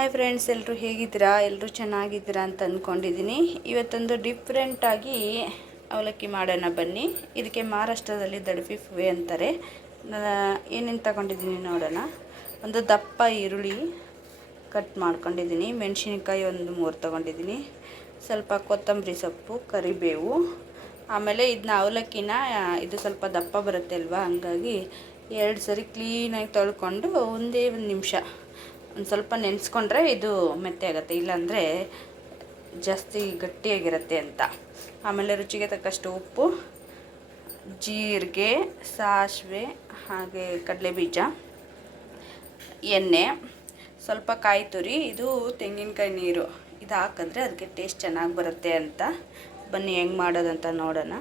Hi friends ಎಲ್ಲರೂ ಹೇಗಿದ್ದೀರಾ? ಎಲ್ಲರೂ ಚೆನ್ನಾಗಿದ್ದೀರಾ ಅಂತ ಅಂದ್ಕೊಂಡಿದ್ದೀನಿ. ಇವತ್ತೊಂದು ಡಿಫ್ರೆಂಟಾಗಿ ಅವಲಕ್ಕಿ ಮಾಡೋಣ ಬನ್ನಿ. ಇದಕ್ಕೆ ಮಹಾರಾಷ್ಟ್ರದಲ್ಲಿ ದಡಪಿ ಫುವೆ ಅಂತಾರೆ. ಏನೇನು ತಗೊಂಡಿದ್ದೀನಿ ನೋಡೋಣ. ಒಂದು ದಪ್ಪ ಈರುಳ್ಳಿ ಕಟ್ ಮಾಡ್ಕೊಂಡಿದ್ದೀನಿ. ಮೆಣಸಿನ್ಕಾಯಿ ಒಂದು ಮೂರು ತೊಗೊಂಡಿದ್ದೀನಿ. ಸ್ವಲ್ಪ ಕೊತ್ತಂಬರಿ ಸೊಪ್ಪು, ಕರಿಬೇವು. ಆಮೇಲೆ ಇದನ್ನ ಅವಲಕ್ಕಿನ, ಇದು ಸ್ವಲ್ಪ ದಪ್ಪ ಬರುತ್ತೆ ಅಲ್ವಾ? ಹಂಗಾಗಿ ಎರಡು ಸರಿ ಕ್ಲೀನಾಗಿ ತೊಳ್ಕೊಂಡು ಒಂದೇ ಒಂದು ನಿಮಿಷ ಒಂದು ಸ್ವಲ್ಪ ನೆನೆಸ್ಕೊಂಡ್ರೆ ಇದು ಮೆತ್ತೆ ಆಗುತ್ತೆ. ಇಲ್ಲಾಂದರೆ ಜಾಸ್ತಿ ಗಟ್ಟಿಯಾಗಿರುತ್ತೆ ಅಂತ. ಆಮೇಲೆ ರುಚಿಗೆ ತಕ್ಕಷ್ಟು ಉಪ್ಪು, ಜೀರಿಗೆ, ಸಾಸಿವೆ, ಹಾಗೆ ಕಡಲೆ ಬೀಜ ಎಣ್ಣೆ, ಸ್ವಲ್ಪ ಕಾಯಿ ತುರಿ, ಇದು ತೆಂಗಿನಕಾಯಿ ನೀರು. ಇದು ಹಾಕಿದ್ರೆ ಅದಕ್ಕೆ ಟೇಸ್ಟ್ ಚೆನ್ನಾಗಿ ಬರುತ್ತೆ ಅಂತ. ಬನ್ನಿ ಹೆಂಗೆ ಮಾಡೋದಂತ ನೋಡೋಣ.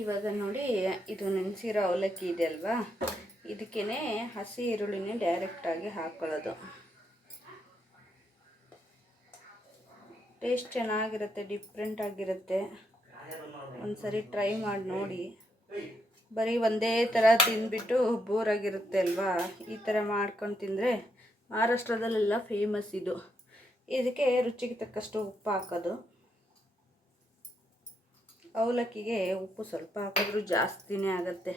ಇವಾಗ ನೋಡಿ, ಇದು ನೆನೆಸಿರೋ ಅವಲಕ್ಕಿ ಇದೆ ಅಲ್ವಾ? ಇದಕ್ಕೇ ಹಸಿ ಈರುಳ್ಳಿನೇ ಡೈರೆಕ್ಟಾಗಿ ಹಾಕ್ಕೊಳ್ಳೋದು ಟೇಸ್ಟ್ ಚೆನ್ನಾಗಿರುತ್ತೆ ಡಿಫ್ರೆಂಟ್ ಆಗಿರುತ್ತೆ. ಒಂದು ಸರಿ ಟ್ರೈ ಮಾಡಿ ನೋಡಿ. ಬರೀ ಒಂದೇ ಥರ ತಿಂದ್ಬಿಟ್ಟು ಬೋರ್ ಆಗಿರುತ್ತೆ ಅಲ್ವಾ? ಈ ಥರ ಮಾಡ್ಕೊಂಡು ತಿಂದರೆ ಮಹಾರಾಷ್ಟ್ರದಲ್ಲೆಲ್ಲ ಫೇಮಸ್ ಇದು. ಇದಕ್ಕೆ ರುಚಿಗೆ ತಕ್ಕಷ್ಟು ಉಪ್ಪು ಹಾಕೋದು. ಅವಲಕ್ಕಿಗೆ ಉಪ್ಪು ಸ್ವಲ್ಪ ಹಾಕಿದ್ರೂ ಜಾಸ್ತಿನೇ ಆಗುತ್ತೆ.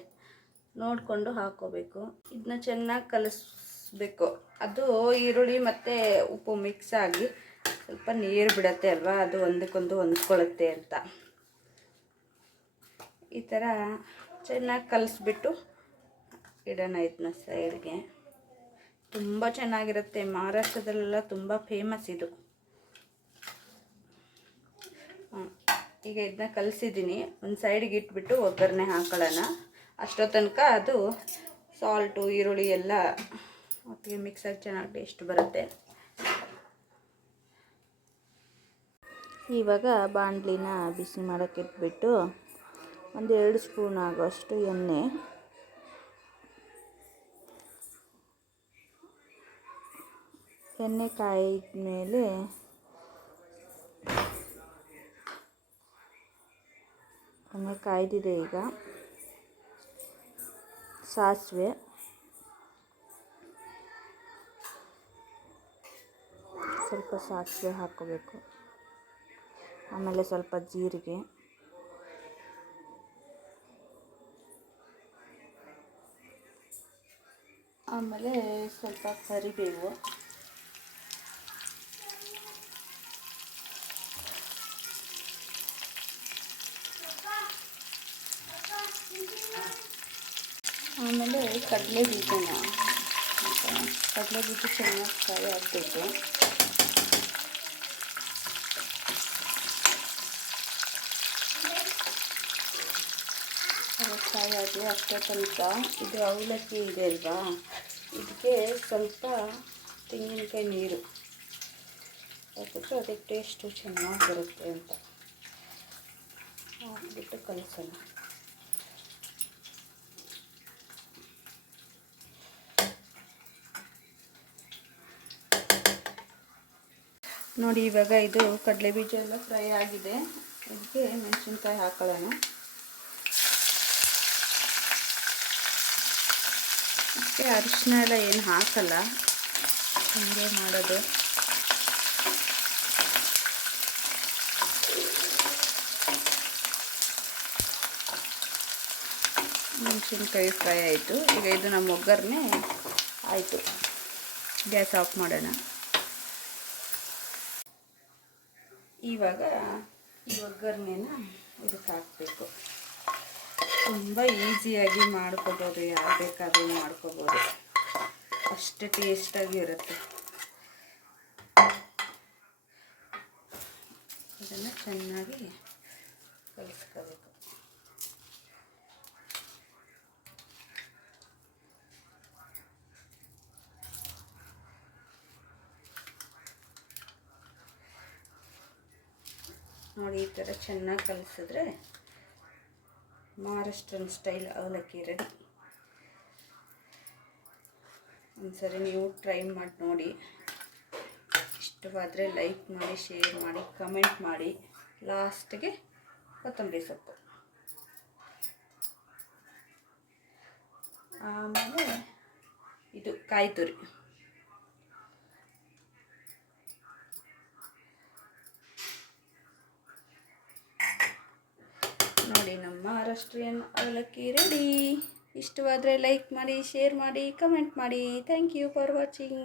ನೋಡಿಕೊಂಡು ಹಾಕೋಬೇಕು. ಇದನ್ನ ಚೆನ್ನಾಗಿ ಕಲಿಸ್ಬೇಕು. ಅದು ಈರುಳ್ಳಿ ಮತ್ತು ಉಪ್ಪು ಮಿಕ್ಸ್ ಆಗಿ ಸ್ವಲ್ಪ ನೀರು ಬಿಡತ್ತೆ ಅಲ್ವಾ? ಅದು ಒಂದಕ್ಕೊಂದು ಹೊಂದ್ಕೊಳ್ಳುತ್ತೆ ಅಂತ. ಈ ಥರ ಚೆನ್ನಾಗಿ ಕಲಿಸ್ಬಿಟ್ಟು ಇಡೋಣ ಇದನ್ನ ಸೈಡ್ಗೆ ತುಂಬ ಚೆನ್ನಾಗಿರುತ್ತೆ. ಮಹಾರಾಷ್ಟ್ರದಲ್ಲೆಲ್ಲ ತುಂಬ ಫೇಮಸ್ ಇದು. ಈಗ ಇದನ್ನ ಕಲಿಸಿದ್ದೀನಿ ಒಂದು ಸೈಡಿಗೆ ಇಟ್ಬಿಟ್ಟು ಒಗ್ಗರಣೆ ಹಾಕೊಳ್ಳೋಣ. ಅಷ್ಟೋ ತನಕ ಅದು ಸಾಲ್ಟು ಈರುಳ್ಳಿ ಎಲ್ಲ ಒಟ್ಟಿಗೆ ಮಿಕ್ಸಾಗಿ ಚೆನ್ನಾಗಿ ಟೇಸ್ಟ್ ಬರುತ್ತೆ. ಇವಾಗ ಬಾಂಡ್ಲಿನ ಬಿಸಿ ಮಾಡೋಕ್ಕೆ ಇಟ್ಬಿಟ್ಟು ಒಂದು ಎರಡು ಸ್ಪೂನ್ ಆಗೋಷ್ಟು ಎಣ್ಣೆ. ಎಣ್ಣೆ ಕಾಯಿದ ಮೇಲೆ ಎಣ್ಣೆ ಕಾಯ್ದಿದೆ ಈಗ. ಸಾಸಿವೆ ಸ್ವಲ್ಪ ಸಾಸಿವೆ ಹಾಕೋಬೇಕು ಆಮೇಲೆ ಸ್ವಲ್ಪ ಜೀರಿಗೆ. ಆಮೇಲೆ ಸ್ವಲ್ಪ ಕರಿಬೇವು ಆಮೇಲೆ ಕಡಲೆ ಬೀಜನ ಕಡಲೆ ಬೀಜ ಚೆನ್ನಾಗಿ ಫ್ರೈ ಆಗಬೇಕು ಫ್ರೈ ಆಗಲಿ ಅಷ್ಟೇ ತನಕ ಇದು ಅವಲಕ್ಕಿ ಇದೆ ಅಲ್ವಾ? ಇದಕ್ಕೆ ಸ್ವಲ್ಪ ತೆಂಗಿನಕಾಯಿ ನೀರು. ಹಾಕಿಬಿಟ್ಟು ಅದಕ್ಕೆ ಟೇಸ್ಟು ಚೆನ್ನಾಗಿ ಬರುತ್ತೆ ಅಂತ. ಹಾಕ್ಬಿಟ್ಟು ಕಲಿಸೋಣ. ನೋಡಿ, ಇವಾಗ ಇದು ಕಡಲೆ ಬೀಜ ಎಲ್ಲ ಫ್ರೈ ಆಗಿದೆ. ಅದಕ್ಕೆ ಮೆಣಸಿನ್ಕಾಯಿ ಹಾಕೊಳ್ಳೋಣ. ಅದಕ್ಕೆ ಅರಿಶಿನ ಎಲ್ಲ ಏನು ಹಾಕಲ್ಲ. ಹಂಗೆ ಮಾಡೋದು. ಮೆಣಸಿನ್ಕಾಯಿ ಫ್ರೈ ಆಯಿತು. ಈಗ ಇದು ನಮ್ಮ ಒಗ್ಗರಣೆ ಆಯಿತು. ಗ್ಯಾಸ್ ಆಫ್ ಮಾಡೋಣ. ಇವಾಗ ಈ ಒಗ್ಗರಣೆನ ಇದಕ್ಕೆ ಹಾಕಬೇಕು. ತುಂಬ ಈಸಿಯಾಗಿ ಮಾಡ್ಕೋಬೋದು ಯಾರು ಬೇಕಾದರೂ ಮಾಡ್ಕೋಬೋದು. ಅಷ್ಟು ಟೇಸ್ಟಾಗಿ ಇರುತ್ತೆ. ಇದನ್ನು ಚೆನ್ನಾಗಿ ಕಲಿಸ್ಕೋಬೇಕು. ನೋಡಿ, ಈ ಥರ ಚೆನ್ನಾಗಿ ಕಲಿಸಿದ್ರೆ ಮಹಾರಾಷ್ಟ್ರನ್ ಸ್ಟೈಲ್ ಅವಲಕ್ಕಿ ರೆಡಿ ಒಂದ್ಸರಿ ನೀವು ಟ್ರೈ ಮಾಡಿ ನೋಡಿ. ಇಷ್ಟವಾದರೆ ಲೈಕ್ ಮಾಡಿ ಶೇರ್ ಮಾಡಿ ಕಮೆಂಟ್ ಮಾಡಿ. ಲಾಸ್ಟ್ಗೆ ಕೊತ್ತಂಬರಿ ಸೊಪ್ಪು. ಆಮೇಲೆ ಇದು ಕಾಯಿ ತುರಿ ನೋಡಿ ನಮ್ಮ ಮಹಾರಾಷ್ಟ್ರೀಯನ್ ಅವಲಕ್ಕಿ ರೆಡಿ ಇಷ್ಟವಾದರೆ ಲೈಕ್ ಮಾಡಿ ಶೇರ್ ಮಾಡಿ ಕಮೆಂಟ್ ಮಾಡಿ. Thank you for watching